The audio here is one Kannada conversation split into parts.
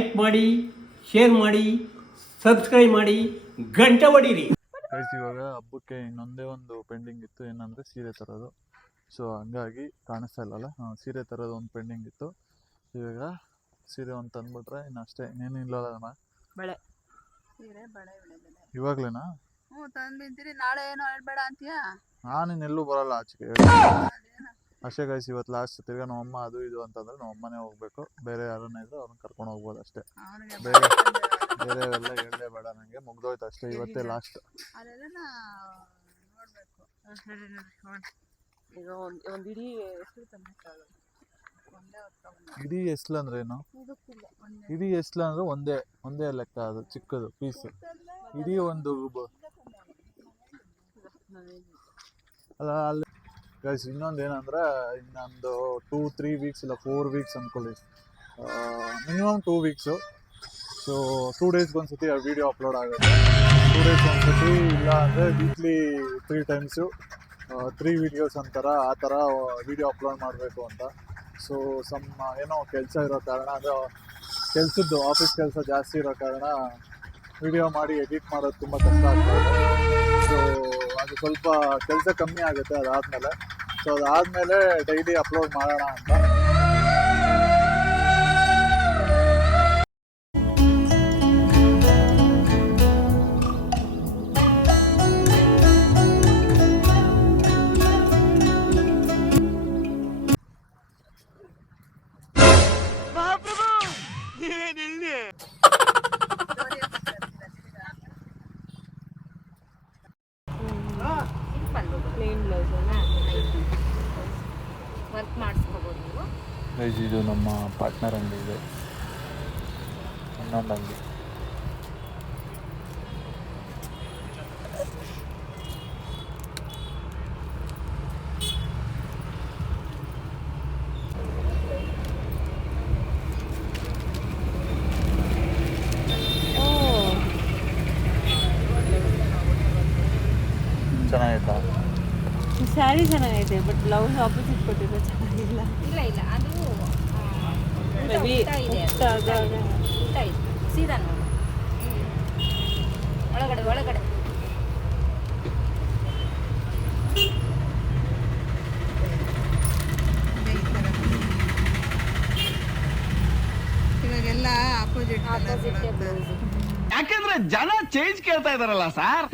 ಲೈಕ್ ಮಾಡಿ, ಶೇರ್ ಮಾಡಿ, ಸಬ್ಸ್ಕ್ರೈಬ್ ಮಾಡಿ, ಗಂಟೆ ಹೊಡೀರಿ. ಗೈಸ್ ಇವಾಗ ಹಬ್ಬಕ್ಕೆ ಇನ್ನೊಂದೇ ಒಂದು ಪೆಂಡಿಂಗ್ ಇತ್ತು, ಏನಂದರೆ ಸೀರೆ ತರೋದು. ಸೊ ಹಂಗಾಗಿ ಕಾಣಿಸ್ತಾ ಇಲ್ಲಲ್ಲ, ಸೀರೆ ತರೋದು ಒಂದು ಪೆಂಡಿಂಗ್ ಇತ್ತು. ಇವಾಗ ಸೀರೆ ಒಂದು ತಂದುಬಿಟ್ರೆ ಇನ್ನು ಅಷ್ಟೇ, ಇನ್ನೇನು ಇಲ್ಲಲ್ಲ. ಬಳೆ ಸೀರೆ ಬಳೆ ಇವಾಗ್ಲೇನಾ? ಹ್ಞೂ ತಂದ್ಬಿಂತೀರಿ, ನಾಳೆ ಏನು ಹೇಳ್ಬೇಡ ಅಂತೀಯಾ? ನಾನು ಎಲ್ಲೂ ಬರೋಲ್ಲ ಆಚೆಗೆ ಅಷ್ಟೇ ಗೈಸ್. ಇವತ್ತು ಲಾಸ್ಟ್, ತಿರ್ಗಾ ನಮ್ಮಮ್ಮ ಅದು ಇದು ಅಂತಂದ್ರೆ ನಮ್ಮಮ್ಮನೇ ಹೋಗ್ಬೇಕು. ಬೇರೆ ಯಾರನ್ನ ಇದ್ರೆ ಅವ್ರನ್ನ ಕರ್ಕೊಂಡು ಹೋಗ್ಬೋದು ಅಷ್ಟೇ. ಬೇರೆ ಎಲ್ಲ ಹೇಳಲೇ ಬೇಡ, ನನಗೆ ಮುಗ್ದೋಯ್ತು ಅಷ್ಟೇ, ಇವತ್ತೇ ಲಾಸ್ಟ್. ಇಡೀ ಎಸ್ಲು ಅಂದ್ರೆ ಏನು? ಇಡೀ ಎಸ್ಲು ಅಂದ್ರೆ ಒಂದೇ ಲೆಕ್ಕ, ಅದು ಚಿಕ್ಕದು ಪೀಸ್. ಇಡೀ ಒಂದು ಅಲ್ಲ ಅಲ್ಲಿ ಗೈಸ್. ಇನ್ನೊಂದು ಏನಂದ್ರೆ, ಇನ್ನೊಂದು 2-3 ವೀಕ್ಸ್ ಇಲ್ಲ 4 ವೀಕ್ಸ್ ಅಂದ್ಕೊಳ್ಳಿ, ಮಿನಿಮಮ್ 2 ವೀಕ್ಸು. ಸೊ 2 ಡೇಸ್ಗೆ ಒಂದ್ಸತಿ ವೀಡಿಯೋ ಅಪ್ಲೋಡ್ ಆಗುತ್ತೆ. 2 ಡೇಸ್ ಒಂದ್ಸತಿ, ಇಲ್ಲ ಅಂದರೆ ವೀಕ್ಲಿ 3 ಟೈಮ್ಸು 3 ವೀಡಿಯೋಸ್ ಅಂತಾರ, ಆ ಥರ ವೀಡಿಯೋ ಅಪ್ಲೋಡ್ ಮಾಡಬೇಕು ಅಂತ. ಸೊ ಏನೋ ಕೆಲಸ ಇರೋ ಕಾರಣ, ಅಂದರೆ ಕೆಲಸದ್ದು ಆಫೀಸ್ ಕೆಲಸ ಜಾಸ್ತಿ ಇರೋ ಕಾರಣ ವಿಡಿಯೋ ಮಾಡಿ ಎಡಿಟ್ ಮಾಡೋದು ತುಂಬ ಕಷ್ಟ ಆಗ್ತಾಯಿದೆ. ಸೊ ಅದು ಸ್ವಲ್ಪ ಕೆಲಸ ಕಮ್ಮಿ ಆಗುತ್ತೆ ಅದಾದಮೇಲೆ. ಸೊ ಅದಾದಮೇಲೆ ಡೈಲಿ ಅಪ್ಲೋಡ್ ಮಾಡೋಣ ಅಂತ. ವರ್ಕ್ ಮಾಡಿಸ್ಕೋಬೋದು ನೀವು. ಇದು ನಮ್ಮ ಪಾರ್ಟ್ನರ್ ಅಂಗಡಿ ಇದೆ, ಇನ್ನೊಂದು ಅಂಗಡಿ. ಚೆನ್ನಾಗೈತಾ? ಸ್ಯಾರಿ ಚೆನ್ನಾಗೈತೆ, ಬಟ್ ಬ್ಲೌಸ್ ಆಪೋಸಿಟ್ ಕೊಟ್ಟಿದ್ರೆ ಚೆನ್ನಾಗಿಲ್ಲ. ಇಲ್ಲ ಅದು ಸೀದಾ ನೋಡಿ ಒಳಗಡೆ ಇವಾಗೆಲ್ಲ ಆಪೋಸಿಟ್ ಬ್ಲೌಸ್. ಯಾಕಂದ್ರೆ ಜನ ಚೇಂಜ್ ಕೇಳ್ತಾ ಇದಾರಲ್ಲ ಸರ್.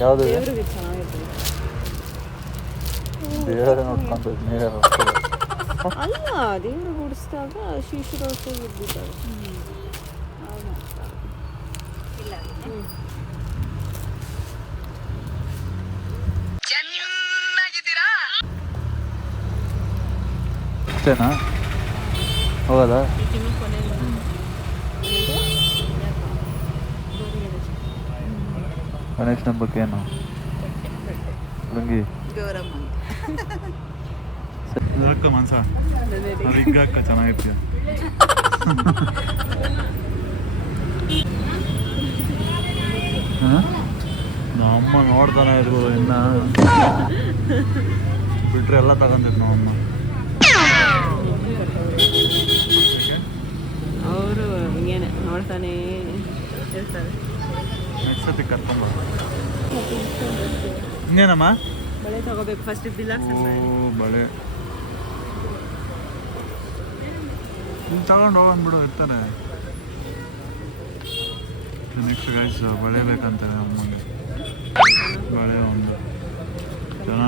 ಯಾವುದು ದೇವ್ರಿಗೆ ಚೆನ್ನಾಗಿದೆ. ದೇವರೇ ನೋಡ್ಕೊಂಡು ನೀವೇ ಅಲ್ಲ, ದೇವ್ರು ಗುಡಿಸಿದಾಗ ಶಿಶುರೋತ್ಸವ ಇದ್ದಿದ್ದಾಗ ಅಷ್ಟೇನಾ? ಹೋಗೋದಾ? ಗಣೇಶನ ಹಬ್ಬಕ್ಕೆ ಏನು ಲುಂಗಿ ಅದಕ್ಕೆ ಮಾಂಸ ಹಿಗ್ಗಾಕ ಚೆನ್ನಾಗಿರ್ತೀಯ. ನಮ್ಮಮ್ಮ ನೋಡ್ತಾನೆ ಇರ್ಬೋದು, ಇನ್ನು ಬಿಟ್ರೆ ಎಲ್ಲ ತಗೊಂಡಿದ್ದು ನಮ್ಮಮ್ಮ. ಅವರು ಹಿಂಗೇನೆ ನೋಡ್ತಾನೆ ಇರ್ತಾರೆ. ನೆಕ್ಸ್ಟ್ ಸತಿ ಕರ್ಕೊಂಬ. ಇನ್ನೇನಮ್ಮ ಬಳೆ ತಗೋಬೇಕು ಫಸ್ಟ್. ಬಿಲ್ ಬಳೆ ತಗೊಂಡು ಹೋಗಂದ್ಬಿಡು, ಇರ್ತಾರೆ. ನೆಕ್ಸ್ಟ್ ಗೈಸ್ ಬಳೆ ಬೇಕಂತಾರೆ ಅಮ್ಮಗೆ. ಬಳೆ ಒಂದು ಜನ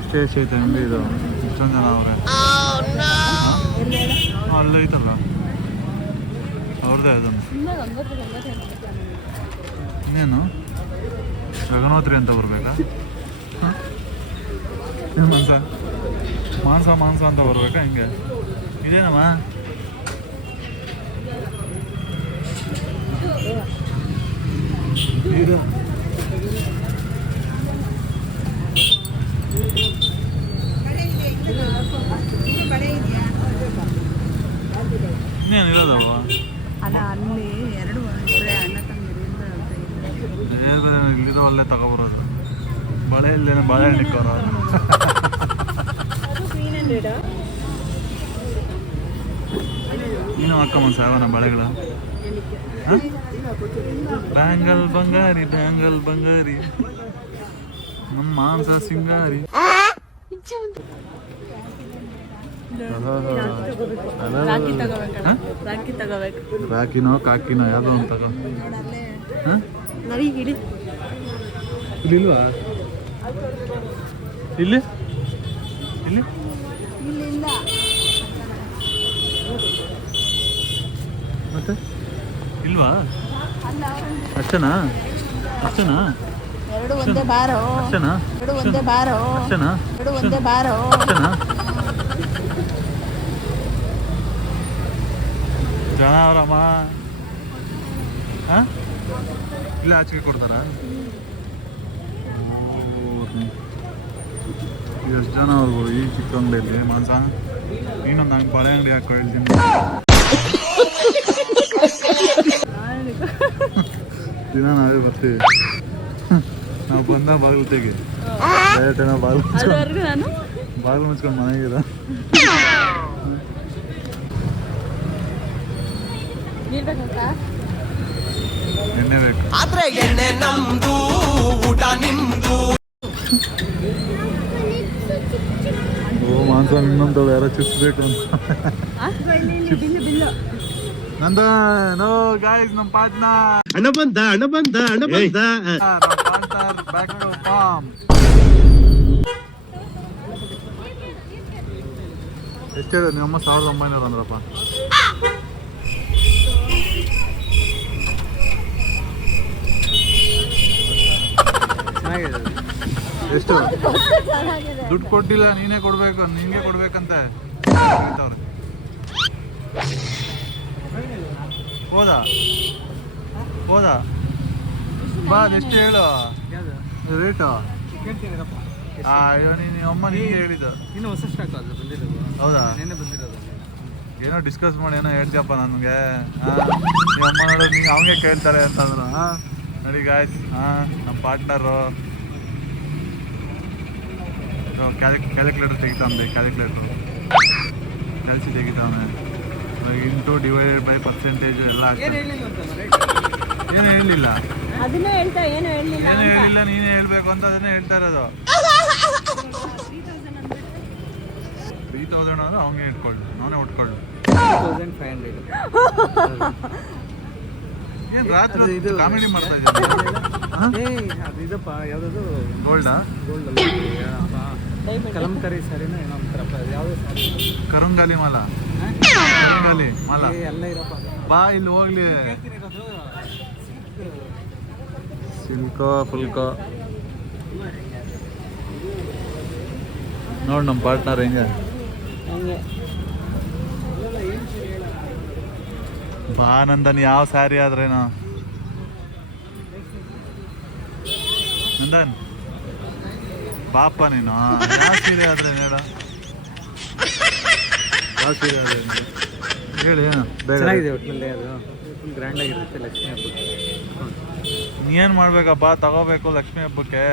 ಇಷ್ಟೇ ಐತೆ ಅಂಗಡಿ ಇದು. ಇಷ್ಟೊಂದು ಜನ ಅವ್ರೆ. ಅಲ್ಲೇ ಐತಲ್ಲ ಅವ್ರದ್ದೇ ಅದನ್ನು. ಇನ್ನೇನು ಗಗನೋತ್ರಿ ಅಂತ ಬರ್ಬೇಕಾ? ಮಾಂಸ ಅಂತ ಬರ್ಬೇಕಾ? ಹಿಂಗೆ ಇದೇನಮ್ಮ? ಇದು ಇನ್ನೇನು ಇರೋದವ? ಅಲ್ಲ, ಅಲ್ಲಿ ಎರಡು ಅಣ್ಣ ತಂಗಿರಿಂದ ಕವರಲ್ಲೇ ತಗೊಬರೋದು. ಬಳೆಯಲ್ಲೇನೆ ಬಾಳೆಹಣ್ಣಿ ಕವರ. ಅದು 300. ನೀನು ಹಾಕೊಂಬಂದು ಸಾವನ ಬಳೆಗಳು. ಬ್ಯಾಂಗಲ್ ಬಂಗಾರಿ ಬ್ಯಾಂಗಲ್ ಬಂಗಾರಿ ನಮ್ಮ ಮಾಂಸ ಸಿಂಗಾರಿ. ರಾಖಿ ತಗೋಬೇಕು. ರಾಕಿನೋ ಕಾಕಿನೋ ಯಾವುದೋ ಒಂದು ತಗೋ. ನನಗೆ ಹಿಡಿ. ಇಲ್ಲಿಲ್ವಾ? ಇಲ್ಲಿ ಇಲ್ಲಿ ಮತ್ತೆ ಇಲ್ವಾ? ಅಷ್ಟನಾ? ಅಷ್ಟನಾ? ಎರಡು ಒಂದೇ ಬಾರೋ, ಅಷ್ಟನಾ? ಎರಡು ಒಂದೇ ಬಾರೋ, ಅಷ್ಟನಾ? ಎರಡು ಒಂದೇ ಬಾರೋ. ಅಷ್ಟನಾ? ಜನ ಅವರಮ್ಮ ಇಲ್ಲ ಆಚೆಗೆ ಕೊಡ್ತಾರ? ಎಷ್ಟು ಜನ ಅವ್ರುಗಳು ಈ ಚಿಕ್ಕ ಅಂಗಡಿಯಲ್ಲಿ ಮಾಂಸ. ಇನ್ನೊಂದು ನಂಗೆ ಬಳೆ ಅಂಗಡಿ ಹಾಕೋ ಹೇಳ್ತೀನಿ. ದಿನ ನಾವೇ ಬರ್ತೀವಿ. ನಾವು ಬಂದ ಬಾಗಿಲು ತೆಗಿ ಡೈರೆಕ್ಟ್ ನಾವು ಅದುವರೆಗೂ ನಾನು ಬಾಗಿಲು ಮುಚ್ಕೊಂಡು ಮನೆಗಿರ. ನೀರು ಬೇಕಂತ ಎಣ್ಣೆ ಬೇಕು. ಆದ್ರೆ ಎಣ್ಣೆ ನಮ್ದು ಊಟ ನಿಮ್ದು. ಓ ಮಾಂಸ ನಿನ್ನಂತವ್ರು ಯಾರೋ ಚಿಪ್ಸ್ ಬೇಕು ಅಂತ. ಬಿಲ್ಲು ನಂದ ನೋ ಗಾಯ್ಸ್ ನಮ್ಮ ಪಾರ್ಟ್ನರ್ ಹಣ ಬಂದ ಬ್ಯಾಕ್ ಟು ಫಾರ್ಮ್. ಎಷ್ಟು ಹೇಳೋದು ನಿಮ್ಮಮ್ಮ? 1900 ಅಂದ್ರಪ್ಪ. ಎಷ್ಟು ದುಡ್ಡು ಕೊಟ್ಟಿಲ್ಲ, ನೀನೇ ಕೊಡ್ಬೇಕು, ನಿನ್ಗೆ ಕೊಡ್ಬೇಕಂತೆ. ಹೋದಾ ಹೋದಾ ಬಾ ಎಷ್ಟು ಹೇಳು ರೇಟು. ಅಯ್ಯೋ ನೀನು ಅಮ್ಮ ನಿನ್ಗೆ ಹೇಳಿದ್ದು. ಇನ್ನು ಹೊಸ ಸ್ಟಾಕ್ ಅದು ಬಂದಿರೋದು. ಹೌದಾ? ನೆನ್ನೆ ಬಂದಿರೋದು. ಏನೋ ಡಿಸ್ಕಸ್ ಮಾಡಿ ಏನೋ ಹೇಳ್ತೀಯಪ್ಪ ನನಗೆ. ನಿಮ್ಮ ಅಮ್ಮ ನೋಡೋದು ನೀವು ಅವಂಗೆ ಕೇಳ್ತಾರೆ ಅಂತಂದ್ರು. ನೋಡಿ ಗಾಯ್ಸ್, ನಮ್ಮ ಪಾರ್ಟ್ನರು ಕ್ಯಾಲ್ಕುಲೇಟರ್ ತೆಗಿತಾನೆ. ಕ್ಯಾಲ್ಕುಲೇಟ್ರು ಕ್ಯಾಲ್ಸಿ ತೆಗಿತಾನೆ. ಇಂಟು ಡಿವೈಡೆಡ್ ಬೈ ಪರ್ಸೆಂಟೇಜ್ ಎಲ್ಲ ಏನು ಹೇಳಿಲ್ಲ ಅಂತ ರೇಟ್. ಏನು ಹೇಳಲಿಲ್ಲ. ಅದನ್ನೇ ಹೇಳ್ತಾ ಏನು ಹೇಳಲಿಲ್ಲ ಏನು ಹೇಳಿಲ್ಲ, ನೀನೇ ಹೇಳ್ಬೇಕು ಅಂತ ಅದನ್ನೇ ಹೇಳ್ತಾ ಇರೋದು. 3000 ಅಂದ್ರೆ ಅವಂಗೆ ಇಟ್ಕೊಳ್ಳು, ನಾನೇ ಉಟ್ಕೊಳ್ಳು. 2500. ಏನು ರಾತ್ರಿ ಕಾಮಿಡಿ ಮಾಡ್ತಾ ಇದ್ದೀನಿ. ಅದು ಇದಪ್ಪ ಯಾವುದದು ಗೋಲ್ಡಾ? ಗೋಲ್ಡ್ ಅಲ್ಲ ಕಲಂಕರಿ ಸರಿನಾ ಏನೋ ಅಂತಾರಪ್ಪ. ಯಾವುದೋ ಸಾರಿ ಕರಂಗಾಲಿ ಮಾಲ. ಕರಂಗಾಲಿ ಮಾಲ ಎಲ್ಲ ಇರಪ್ಪ. ಬಾ ಇಲ್ಲಿ ಹೋಗ್ಲಿ. ಸಿಲ್ಕೋ ಫುಲ್ಕೋ ನೋಡಿ ನಮ್ಮ ಪಾರ್ಟ್ನರ್ ಹೆಂಗೆ. ಬಾ ನಂದನ್ ಯಾವ ಸ್ಯಾರಿ ಆದ್ರೇನು. ನಂದನ್ ಬಾಪ ನೀನು ಯಾವ ಸೀರೆ ಆದ್ರೆ ಹೇಳ. ಯಾವ ಸೀರೆ ಆದ್ರೆ ಹೇಳಿ. ಏನು ಬೇಗ ಚೆನ್ನಾಗಿದೆ ಒಟ್ಟಿನಲ್ಲಿ. ಅದು ಫುಲ್ ಗ್ರ್ಯಾಂಡ್ ಆಗಿರುತ್ತೆ ಲಕ್ಷ್ಮೀ ಹಬ್ಬಕ್ಕೆ. ನೀನ್ ಮಾಡ್ಬೇಕಪ್ಪ, ತಗೋಬೇಕು ಲಕ್ಷ್ಮಿ ಹಬ್ಬಕ್ಕೆ.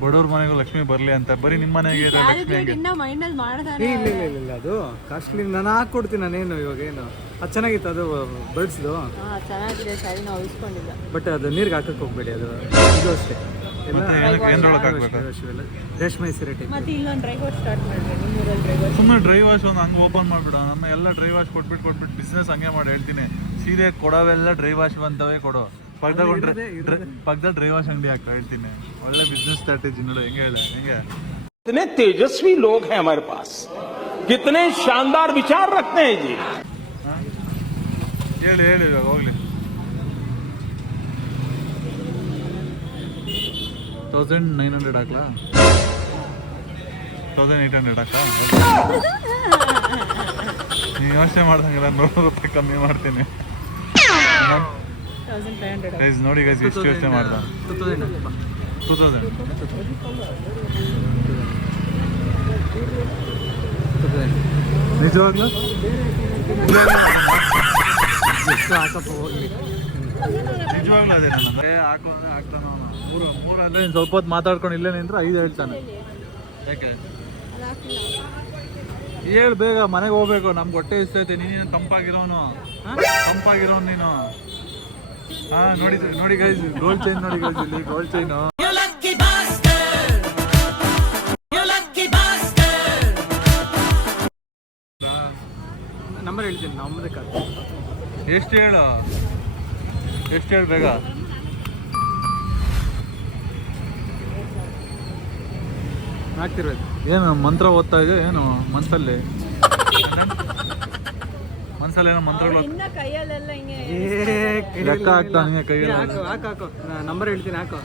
ಬಡವ್ರ ಮನೆಗೂ ಲಕ್ಷ್ಮಿ ಬರ್ಲಿ ಅಂತ. ಬರೀ ನಿಮ್ಮ ಮನೆಗೆ ಇದೆ ಲಕ್ಷ್ಮಿ ಹೆಂಗೆ? ಇನ್ನ ಮೈಂಡಲ್ಲಿ ಮಾಡ್ತಾರೆ. ಇಲ್ಲ ಇಲ್ಲ ಇಲ್ಲ ಇಲ್ಲ ಅದು ಕಾಸ್ಟ್ಲಿ. ನಾನು ಹಾಕ್ಕೊಡ್ತೀನಿ ನಾನೇನು ಇವಾಗ ಏನು. ಅದು ಚೆನ್ನಾಗಿತ್ತು ಅದು ಬರ್ಡ್ಸ್ದು. ಚೆನ್ನಾಗಿದೆ ಸ್ಯಾರಿ, ನಾವು ಇಸ್ಕೊಂಡಿಲ್ಲ. ಬಟ್ ಅದು ನೀರಿಗೆ ಹಾಕಕ್ಕೆ ಹೋಗ್ಬೇಡಿ. ಅದು ಇದು ಅಷ್ಟೇ ಎಲ್ಲ ಏನ್ರೊಳಗೆ ಹಾಕ್ಬೇಕು? ರೇಷ್ಮೆ ಸೀರೆ ಟೈಪ್. ಮತ್ತೆ ಇಲ್ಲೊಂದು ಡ್ರೈ ವಾಶ್ ಸ್ಟಾರ್ಟ್ ಮಾಡಿದ್ರೆ ನಿಮ್ಮೂರಲ್ಲಿ ಡ್ರೈ ವಾಶ್. ಸುಮ್ಮನೆ ಡ್ರೈ ವಾಶ್ ಒಂದು ಹಂಗೆ ಓಪನ್ ಮಾಡಿಬಿಡು. ನಮ್ಮ ಎಲ್ಲ ಡ್ರೈ ವಾಶ್ ಕೊಟ್ಬಿಟ್ಟು ಬಿಸ್ನೆಸ್ ಹಂಗೆ ಮಾಡಿ ಹೇಳ್ತೀನಿ. ಸೀರೆ ಕೊಡೋವೆಲ್ಲ ಡ್ರೈ ವಾಶ್ ಬಂತವೇ ಕೊಡು. ಪಕ್ಕದಲ್ಲಿ ಡ್ರೈ ವಾಶ್ ಅಂಗಡಿ ಹಾಕ ಹೇಳ್ತೀನಿ. ಒಳ್ಳೆ ಬಿಸ್ನೆಸ್ ಸ್ಟ್ರಾಟಜಿ ನೋಡು ಹೆಂಗೆ ಹೇಳ ಹೆಂಗೆ. कितने तेजस्वी लोग हैं हमारे पास, कितने शानदार विचार रखते हैं जी. ಹೇಳಿ ಹೇಳಿ ಇವಾಗ ಹೋಗ್ಲಿ. 1900 ಹಾಕ್ಲಾ? 1800 ಹಾಕಾ? ನೀವು ಯೋಚನೆ ಮಾಡ್ದಂಗೆಲ್ಲ 100 ರೂಪಾಯಿ ಕಮ್ಮಿ ಮಾಡ್ತೀನಿ. 1500. ಗೈಸ್ ನೋಡಿ ಗೈಸ್ ಎಷ್ಟು ಯೋಚನೆ ಮಾಡ್ದ. 2000 ನಿಜವಾಗ್ಲೂ ಎಷ್ಟು ಹಾಕಪ್ಪ ಹೋಗ್ಲಿ. ನಿಜವಾಗ್ಲೂ ಅದೇ ನನ್ನ ಹಾಕು ಅಂದರೆ ಹಾಕ್ತಾನ ಮೂರು ಅಂದರೆ ನೀನು ಸ್ವಲ್ಪ ಹೊತ್ತು ಮಾತಾಡ್ಕೊಂಡು ಇಲ್ಲೇ ನಿಂದ್ರೆ 5 ಹೇಳ್ತಾನೆ. ಯಾಕೆ ಹೇಳು ಬೇಗ, ಮನೆಗೆ ಹೋಗ್ಬೇಕು, ನಮ್ಗೆ ಹೊಟ್ಟೆ ಇಸ್ತೈತೆ. ನೀನು ತಂಪಾಗಿರೋನು, ತಂಪಾಗಿರೋನು ನೀನು. ಹಾಂ ನೋಡಿ ಗೈಸ್, ಗೋಲ್ಡ್ ಚೈನ್ ನೋಡಿ ಗೈಸ್, ಇಲ್ಲಿ ಗೋಲ್ಡ್ ಚೈನು. ನಂಬರ್ ಹೇಳ್ತೀನಿ, ನಂಬರ್ ಕಾದು. ಎಷ್ಟು ಹೇಳು ಬೇಗ. ಆಗ್ತಿರೋದು ಏನು ಮಂತ್ರ ಓದ್ತಾ ಇದೆ ಏನು ಮನ್ಸಲ್ಲಿ ಏನೋ ಮಂತ್ರಗಳು ಇನ್ನ ಕೈಯಲ್ಲೆಲ್ಲ ಹಿಂಗೆ ಲೆಕ್ಕ ಹಾಕ್ತಾ ನಿಂಗೆ ಕೈಯಲ್ಲಿ. ಹಾಕು ನಂಬರ್ ಹೇಳ್ತೀನಿ, ಹಾಕು.